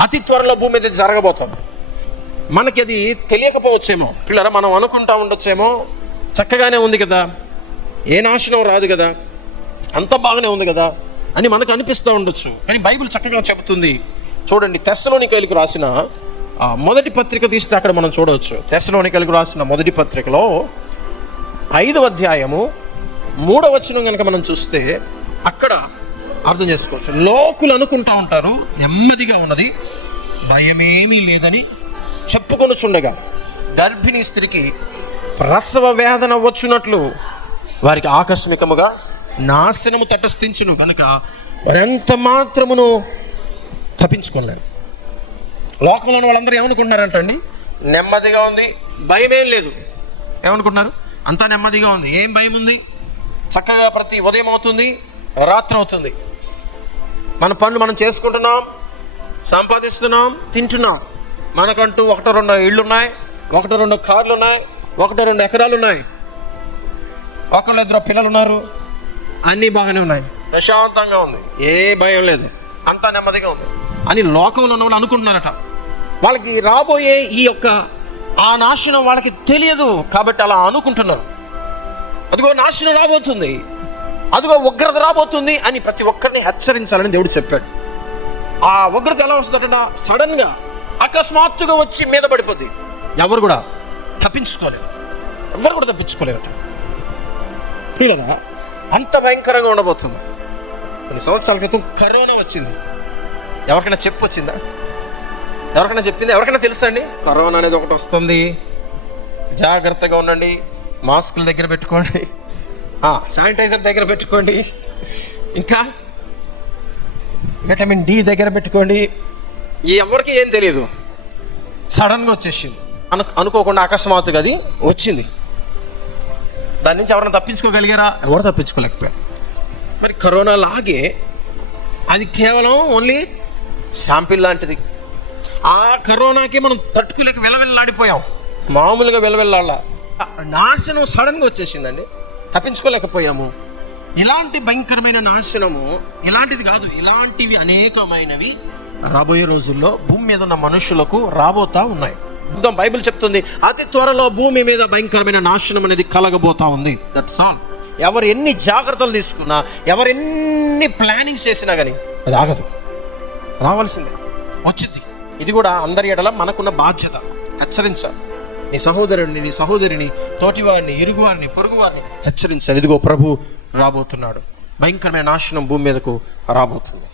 అతి త్వరలో భూమి మీద జరగబోతుంది. మనకి అది తెలియకపోవచ్చేమో. పిల్లరా మనం అనుకుంటా ఉండొచ్చేమో. చక్కగానే ఉంది కదా. ఏ నాశనం రాదు కదా. అంత బాగానే ఉంది కదా అని మనకు అనిపిస్తూ ఉండొచ్చు. కానీ బైబిల్ చక్కగా చెబుతుంది. చూడండి తెస్సలోనికైలకు రాసిన మొదటి పత్రిక తీస్తే అక్కడ మనం చూడవచ్చు. తెస్సలోనికైలకు రాసిన మొదటి పత్రికలో ఐదవ అధ్యాయము మూడవ వచనం కనుక మనం చూస్తే అక్కడ అర్థం చేసుకోవచ్చు. లోకులు అనుకుంటా ఉంటారు నెమ్మదిగా ఉన్నది. భయమేమీ లేదని చెప్పుకొనుచుండగా గర్భిణీ స్త్రీకి ప్రసవ వేదన వచ్చునట్లు వారికి ఆకస్మికముగా నాశనము తటస్థించును కనుక వారెంత మాత్రమును తప్పించుకోలేరు లోకంలోని వాళ్ళందరూ ఏమనుకుంటున్నారంటండి? నెమ్మదిగా ఉంది. భయమేం లేదు. ఏమనుకుంటున్నారు? అంతా నెమ్మదిగా ఉంది. ఏం భయం ఉంది చక్కగా ప్రతి ఉదయం అవుతుంది రాత్రి అవుతుంది. మన పనులు మనం చేసుకుంటున్నాం. సంపాదిస్తున్నాం. తింటున్నాం. మనకంటూ ఒకటో రెండు ఇళ్ళు ఉన్నాయి ఒకటో రెండు కార్లు ఉన్నాయి ఒకటో రెండు ఎకరాలు ఉన్నాయి ఒకళ్ళు ఇద్దరు పిల్లలు ఉన్నారు అన్నీ బాగానే ఉన్నాయి. ప్రశాంతంగా ఉంది. ఏ భయం లేదు. అంతా నెమ్మదిగా ఉంది. అని లోకంలో ఉన్న వాళ్ళు అనుకుంటున్నారట. వాళ్ళకి రాబోయే ఈ యొక్క ఆ నాశనం వాళ్ళకి తెలియదు కాబట్టి అలా అనుకుంటున్నారు. అదిగో నాశనం రాబోతుంది. అదిగో ఉగ్రత రాబోతుంది అని ప్రతి ఒక్కరిని హెచ్చరించాలని దేవుడు చెప్పాడు. ఆ ఉగ్రత ఎలా వస్తుందట సడన్గా అకస్మాత్తుగా వచ్చి మీద పడిపోద్ది. ఎవరు కూడా తప్పించుకోలేరు ఎవరు కూడా తప్పించుకోలేరట పిల్లరా అంత భయంకరంగా ఉండబోతుంది. కొన్ని సంవత్సరాల క్రితం కరోనా వచ్చింది. ఎవరికైనా చెప్పు వచ్చిందా? ఎవరికైనా చెప్పింది? ఎవరికైనా తెలుసా అండి? కరోనా అనేది ఒకటి వస్తుంది. జాగ్రత్తగా ఉండండి. మాస్కుల దగ్గర పెట్టుకోండి. శానిటైజర్ దగ్గర పెట్టుకోండి. ఇంకా విటమిన్ డి దగ్గర పెట్టుకోండి. ఎవరికి ఏం తెలియదు సడన్గా వచ్చేసింది. అను అనుకోకుండా అకస్మాత్తుగా అది వచ్చింది. దాని నుంచి ఎవరైనా తప్పించుకోగలిగారా? ఎవరు తప్పించుకోలేకపోయారు. మరి కరోనా లాగే అది కేవలం ఓన్లీ శాంపిల్ లాంటిది. ఆ కరోనాకి మనం తట్టుకోలేక వెలవెల్లాడిపోయాం. మామూలుగా వెలవెల్లాడ నాశనం సడన్గా వచ్చేసిందండి. తప్పించుకోలేకపోయాము. ఇలాంటి భయంకరమైన నాశనము ఇలాంటిది కాదు. ఇలాంటివి అనేకమైనవి రాబోయే రోజుల్లో భూమి మీద ఉన్న మనుషులకు రాబోతా ఉన్నాయి. అర్థం బైబిల్ చెప్తుంది అతి త్వరలో భూమి మీద భయంకరమైన నాశనం అనేది కలగబోతా ఉంది. దట్స్ ఆల్ ఎవరు ఎన్ని జాగ్రత్తలు తీసుకున్నా ఎవరు ఎన్ని ప్లానింగ్స్ చేసినా కానీ అది ఆగదు. రావాల్సిందే. వచ్చింది. ఇది కూడా అందరి ఎడల మనకున్న బాధ్యత. హెచ్చరించాలి. నీ సహోదరుడిని నీ సహోదరిని తోటివారిని ఇరుగువారిని పొరుగువారిని హెచ్చరించాలి. ఇదిగో ప్రభు రాబోతున్నాడు. భయంకరమైన నాశనం భూమి మీదకు రాబోతుంది.